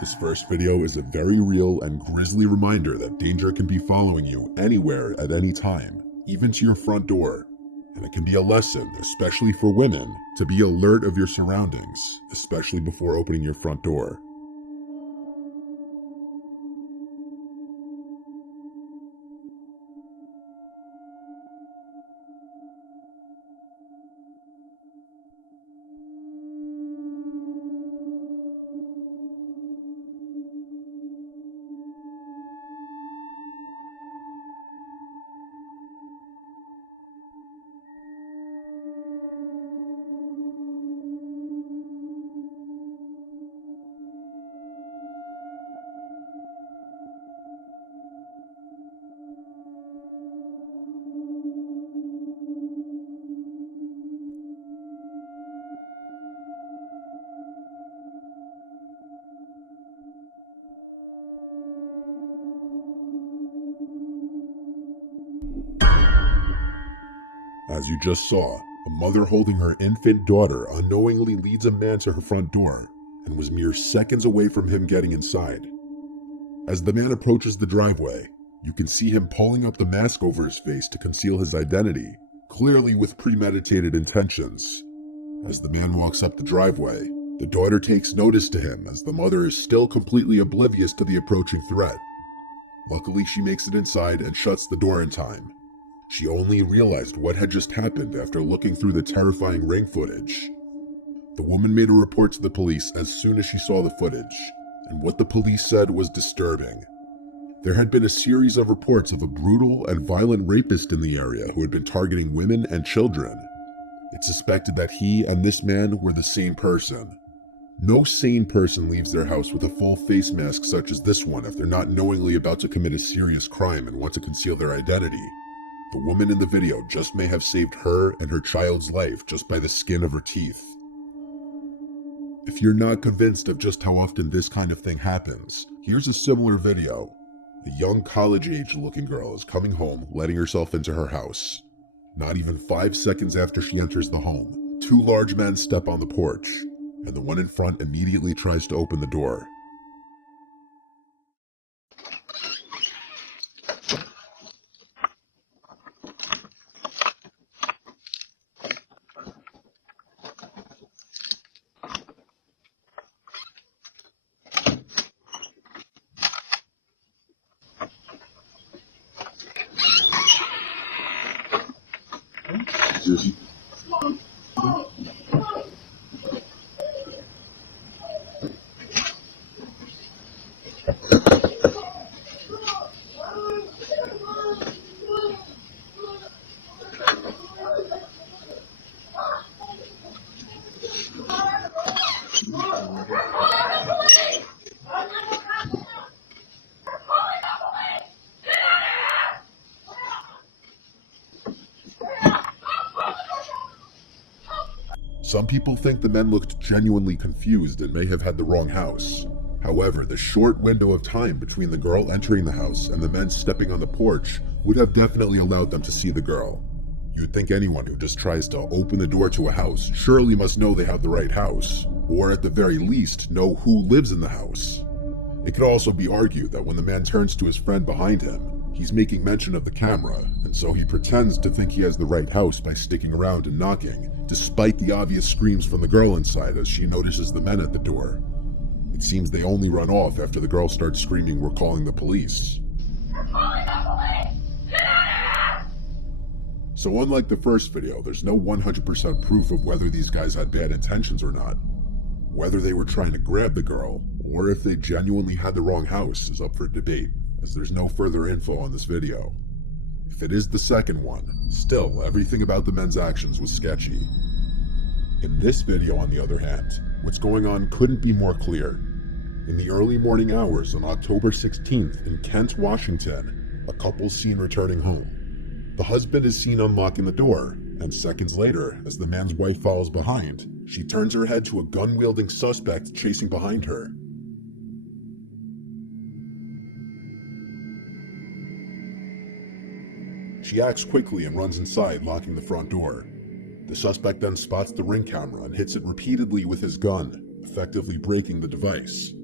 This first video is a very real and grisly reminder that danger can be following you anywhere at any time, even to your front door. And it can be a lesson, especially for women, to be alert of your surroundings, especially before opening your front door. As you just saw, a mother holding her infant daughter unknowingly leads a man to her front door and was mere seconds away from him getting inside. As the man approaches the driveway, you can see him pulling up the mask over his face to conceal his identity, clearly with premeditated intentions. As the man walks up the driveway, the daughter takes notice to him as the mother is still completely oblivious to the approaching threat. Luckily, she makes it inside and shuts the door in time. She only realized what had just happened after looking through the terrifying Ring footage. The woman made a report to the police as soon as she saw the footage, and what the police said was disturbing. There had been a series of reports of a brutal and violent rapist in the area who had been targeting women and children. It's suspected that he and this man were the same person. No sane person leaves their house with a full face mask such as this one if they're not knowingly about to commit a serious crime and want to conceal their identity. The woman in the video just may have saved her and her child's life just by the skin of her teeth. If you're not convinced of just how often this kind of thing happens, here's a similar video. A young college-age looking girl is coming home, letting herself into her house. Not even 5 seconds after she enters the home, 2 large men step on the porch, and the one in front immediately tries to open the door. Some people think the men looked genuinely confused and may have had the wrong house. However, the short window of time between the girl entering the house and the men stepping on the porch would have definitely allowed them to see the girl. You'd think anyone who just tries to open the door to a house surely must know they have the right house, or at the very least know who lives in the house. It could also be argued that when the man turns to his friend behind him, he's making mention of the camera, and so he pretends to think he has the right house by sticking around and knocking, despite the obvious screams from the girl inside as she notices the men at the door. It seems they only run off after the girl starts screaming, "We're calling the police." We're calling the police! So unlike the first video, there's no 100% proof of whether these guys had bad intentions or not. Whether they were trying to grab the girl, or if they genuinely had the wrong house is up for debate, as there's no further info on this video. If it is the second one, still, everything about the men's actions was sketchy. In this video, on the other hand, what's going on couldn't be more clear. In the early morning hours on October 16th in Kent, Washington, a couple's seen returning home. The husband is seen unlocking the door, and seconds later, as the man's wife follows behind, she turns her head to a gun-wielding suspect chasing behind her. She acts quickly and runs inside, locking the front door. The suspect then spots the Ring camera and hits it repeatedly with his gun, effectively breaking the device.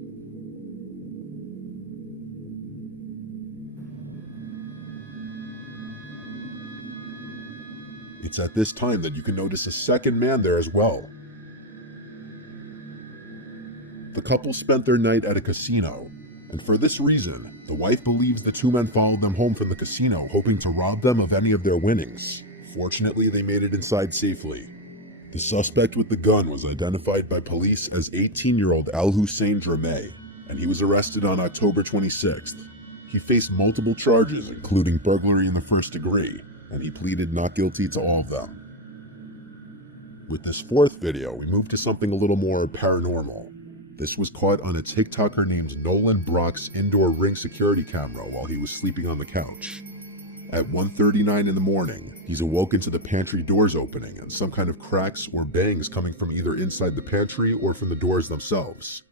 It's at this time that you can notice a second man there as well. The couple spent their night at a casino, and for this reason, the wife believes the two men followed them home from the casino hoping to rob them of any of their winnings. Fortunately, they made it inside safely. The suspect with the gun was identified by police as 18-year-old Al-Hussein Drameh, and he was arrested on October 26th. He faced multiple charges, including burglary in the first degree, and he pleaded not guilty to all of them. With this fourth video, we move to something a little more paranormal. This was caught on a TikToker named Nolan Brock's indoor Ring security camera while he was sleeping on the couch. At 1:39 in the morning, he's awoken to the pantry doors opening and some kind of cracks or bangs coming from either inside the pantry or from the doors themselves.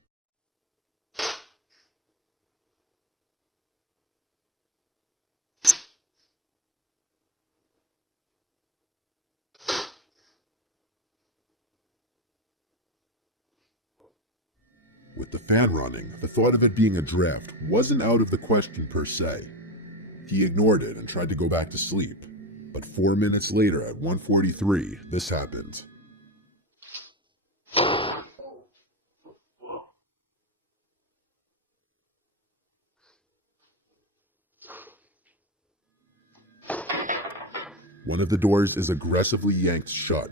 With the fan running, the thought of it being a draft wasn't out of the question per se. He ignored it and tried to go back to sleep, but 4 minutes later at 1:43, this happened. One of the doors is aggressively yanked shut,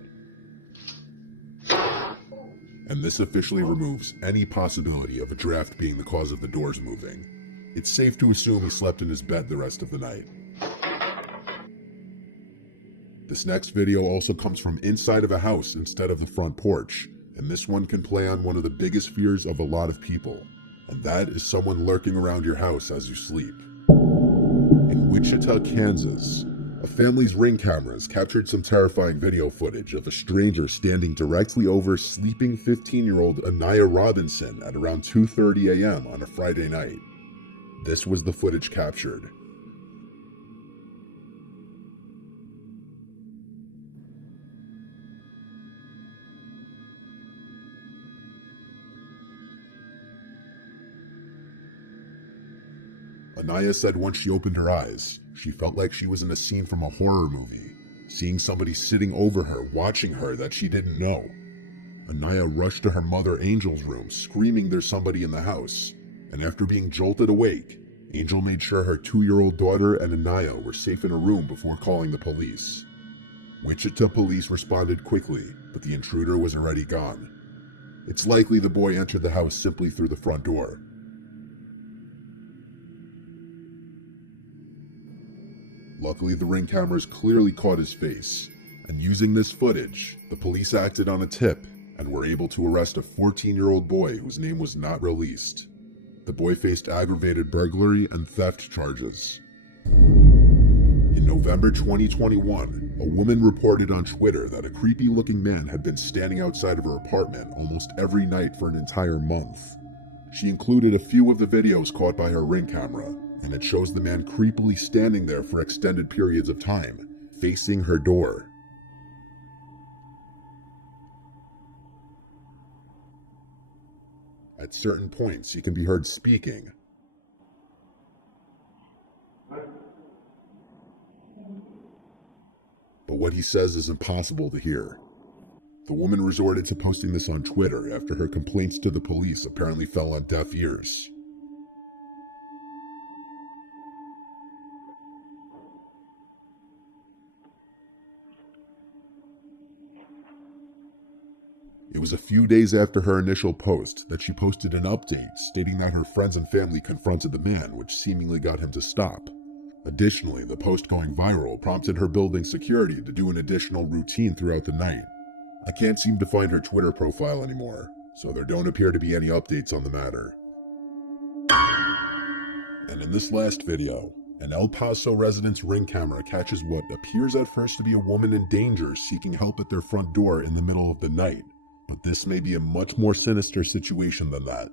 and this officially removes any possibility of a draft being the cause of the doors moving. It's safe to assume he slept in his bed the rest of the night. This next video also comes from inside of a house instead of the front porch, and this one can play on one of the biggest fears of a lot of people, and that is someone lurking around your house as you sleep. In Wichita, Kansas, a family's Ring cameras captured some terrifying video footage of a stranger standing directly over sleeping 15-year-old Anaya Robinson at around 2:30 a.m. on a Friday night. This was the footage captured. Anaya said once she opened her eyes, she felt like she was in a scene from a horror movie, seeing somebody sitting over her, watching her that she didn't know. Anaya rushed to her mother Angel's room, screaming there's somebody in the house, and after being jolted awake, Angel made sure her 2-year-old daughter and Anaya were safe in a room before calling the police. Wichita police responded quickly, but the intruder was already gone. It's likely the boy entered the house simply through the front door. Luckily, the Ring cameras clearly caught his face, and using this footage, the police acted on a tip and were able to arrest a 14-year-old boy whose name was not released. The boy faced aggravated burglary and theft charges. In November 2021, a woman reported on Twitter that a creepy-looking man had been standing outside of her apartment almost every night for an entire month. She included a few of the videos caught by her Ring camera, and it shows the man creepily standing there for extended periods of time, facing her door. At certain points, he can be heard speaking. But what he says is impossible to hear. The woman resorted to posting this on Twitter after her complaints to the police apparently fell on deaf ears. It was a few days after her initial post that she posted an update stating that her friends and family confronted the man, which seemingly got him to stop. Additionally, the post going viral prompted her building security to do an additional routine throughout the night. I can't seem to find her Twitter profile anymore, so there don't appear to be any updates on the matter. And in this last video, an El Paso resident's Ring camera catches what appears at first to be a woman in danger seeking help at their front door in the middle of the night. But this may be a much more sinister situation than that.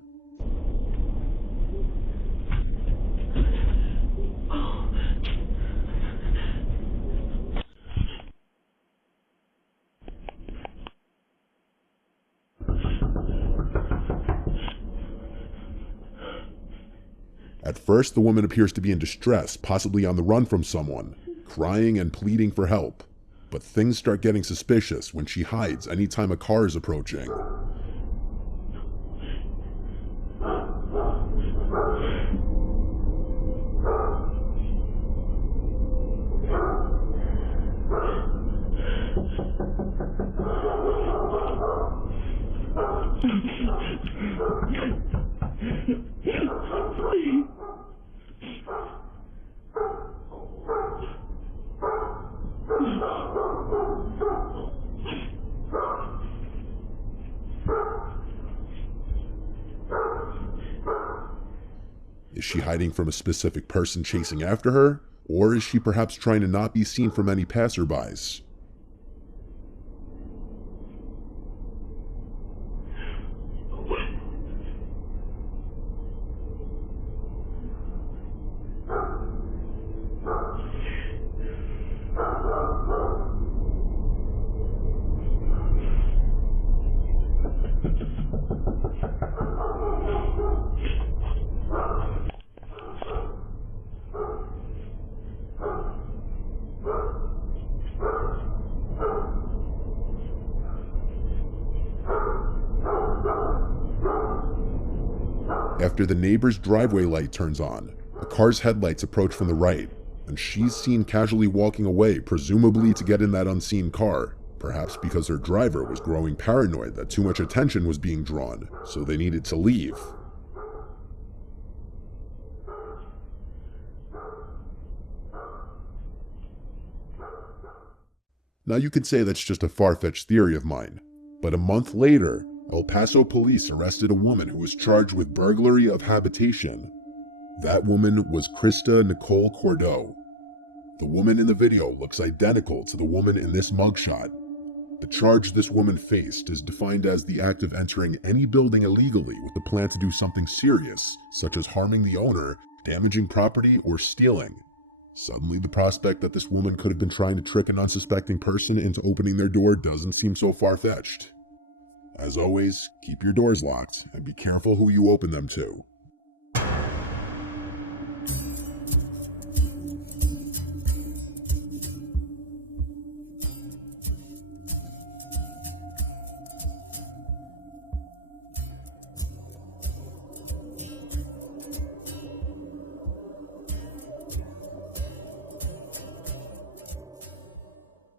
At first, the woman appears to be in distress, possibly on the run from someone, crying and pleading for help. But things start getting suspicious when she hides anytime a car is approaching. Is she hiding from a specific person chasing after her? Or is she perhaps trying to not be seen from any passerbys? After the neighbor's driveway light turns on, a car's headlights approach from the right, and she's seen casually walking away, presumably to get in that unseen car, perhaps because her driver was growing paranoid that too much attention was being drawn, so they needed to leave. Now you could say that's just a far-fetched theory of mine, but a month later, El Paso police arrested a woman who was charged with burglary of habitation. That woman was Krista Nicole Cordeaux. The woman in the video looks identical to the woman in this mugshot. The charge this woman faced is defined as the act of entering any building illegally with the plan to do something serious, such as harming the owner, damaging property, or stealing. Suddenly, the prospect that this woman could have been trying to trick an unsuspecting person into opening their door doesn't seem so far-fetched. As always, keep your doors locked and be careful who you open them to.